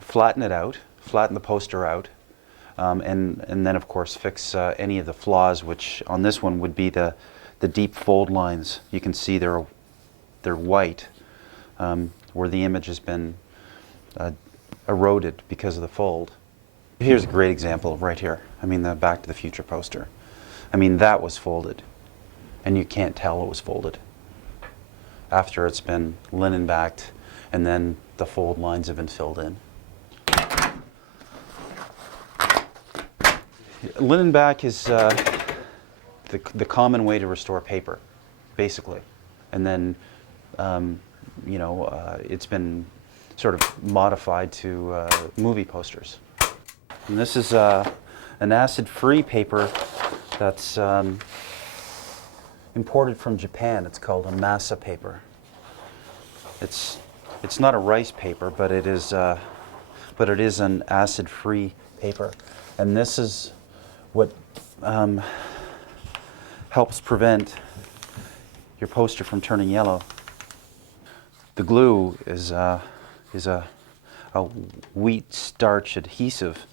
flatten it out, flatten the poster out, and then of course fix any of the flaws, which on this one would be the deep fold lines. You can see they're white, where the image has been eroded because of the fold. Here's a great example of right here. I mean, the Back to the Future poster. I mean, that was folded, and you can't tell it was folded after it's been linen backed, and then the fold lines have been filled in. Linen back is the common way to restore paper, basically, and then it's been sort of modified to movie posters. And this is an acid-free paper that's imported from Japan. It's called a masa paper. It's not a rice paper, but it is an acid-free paper, and this is what helps prevent your poster from turning yellow. The glue is a wheat starch adhesive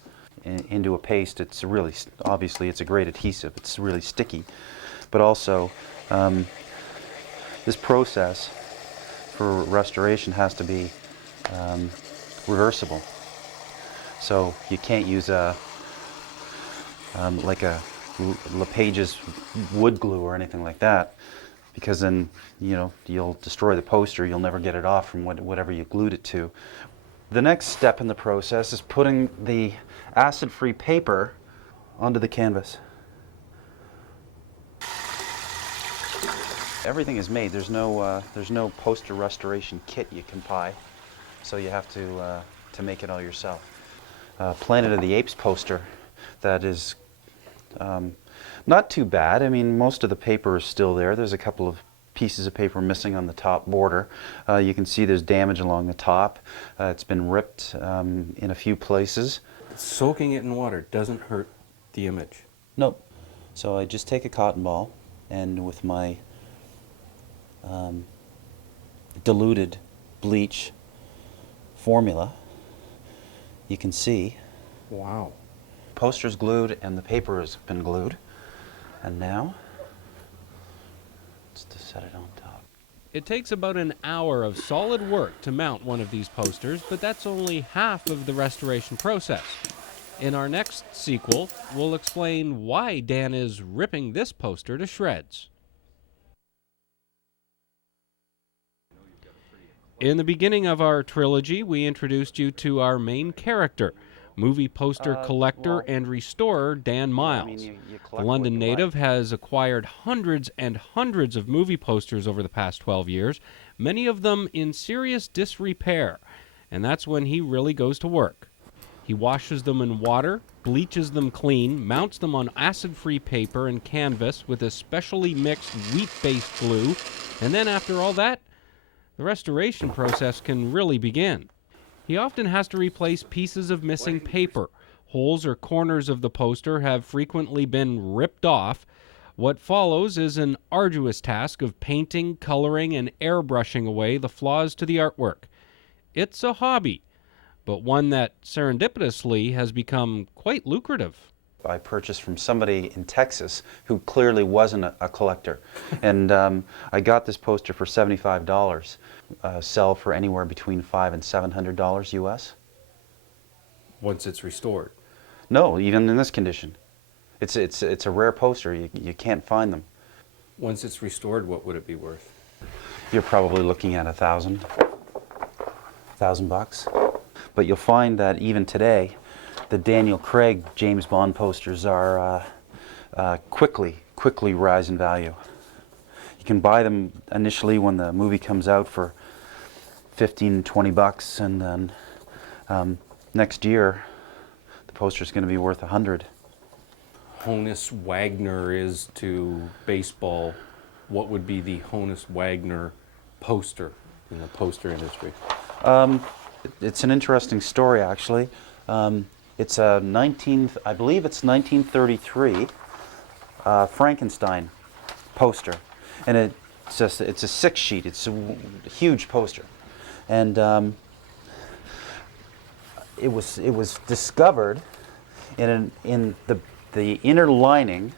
into a paste. It's really, obviously it's a great adhesive. It's really sticky, but also this process for restoration has to be reversible. So you can't use like a LePage's wood glue or anything like that, because then you'll destroy the poster. You'll never get it off from whatever you glued it to. The next step in the process is putting the acid-free paper onto the canvas. Everything is made. There's no poster restoration kit you can buy, so you have to make it all yourself. Planet of the Apes poster, that is not too bad. I mean, most of the paper is still there. There's a couple of pieces of paper missing on the top border. You can see there's damage along the top. It's been ripped in a few places. Soaking it in water doesn't hurt the image? Nope. So I just take a cotton ball, and with my diluted bleach formula, you can see. Wow. Poster's glued and the paper has been glued. And now, just to set it on top. It takes about an hour of solid work to mount one of these posters, but that's only half of the restoration process. In our next sequel, we'll explain why Dan is ripping this poster to shreds. In the beginning of our trilogy, we introduced you to our main character, movie poster collector and restorer Dan Miles. The London native has acquired hundreds and hundreds of movie posters over the past 12 years, many of them in serious disrepair, and that's when he really goes to work. He washes them in water, bleaches them clean, mounts them on acid-free paper and canvas with a specially mixed wheat-based glue, and then after all that, the restoration process can really begin. He often has to replace pieces of missing paper. Holes or corners of the poster have frequently been ripped off. What follows is an arduous task of painting, coloring, and airbrushing away the flaws to the artwork. It's a hobby, but one that serendipitously has become quite lucrative. I purchased from somebody in Texas who clearly wasn't a collector. And I got this poster for $75, sell for anywhere between $500 and $700 US. Once it's restored? No, even in this condition. It's a rare poster. You can't find them. Once it's restored, what would it be worth? You're probably looking at $1,000 bucks. But you'll find that even today, the Daniel Craig James Bond posters are quickly rise in value. You can buy them initially when the movie comes out for 15, 20 bucks, and then next year the poster's going to be worth 100. Honus Wagner is to baseball, what would be the Honus Wagner poster in the poster industry? It's an interesting story, actually. It's a I believe it's 1933 Frankenstein poster, and it's a 6-sheet. It's a huge poster, and it was discovered in the inner lining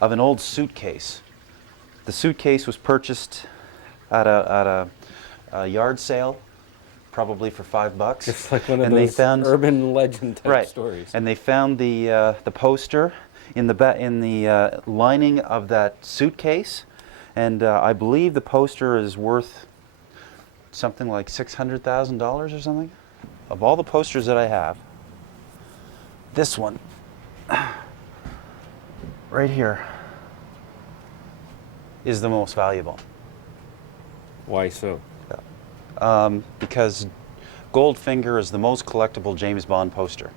of an old suitcase. The suitcase was purchased at a yard sale, probably for $5. It's like one of and they those found, urban legend type right, stories. and they found the poster in the lining of that suitcase, and I believe the poster is worth something like $600,000 or something. Of all the posters that I have, this one right here is the most valuable. Why so? Because Goldfinger is the most collectible James Bond poster.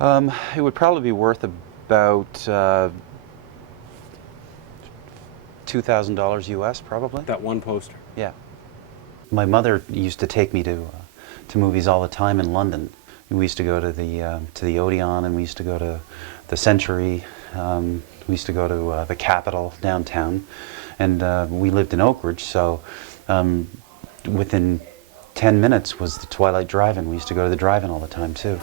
It would probably be worth about $2,000 US, probably. That one poster. Yeah. My mother used to take me to movies all the time in London. We used to go to the Odeon, and we used to go to the Century. We used to go to the Capitol downtown, and we lived in Oak Ridge, so within 10 minutes was the Twilight Drive-In. We used to go to the drive-in all the time too.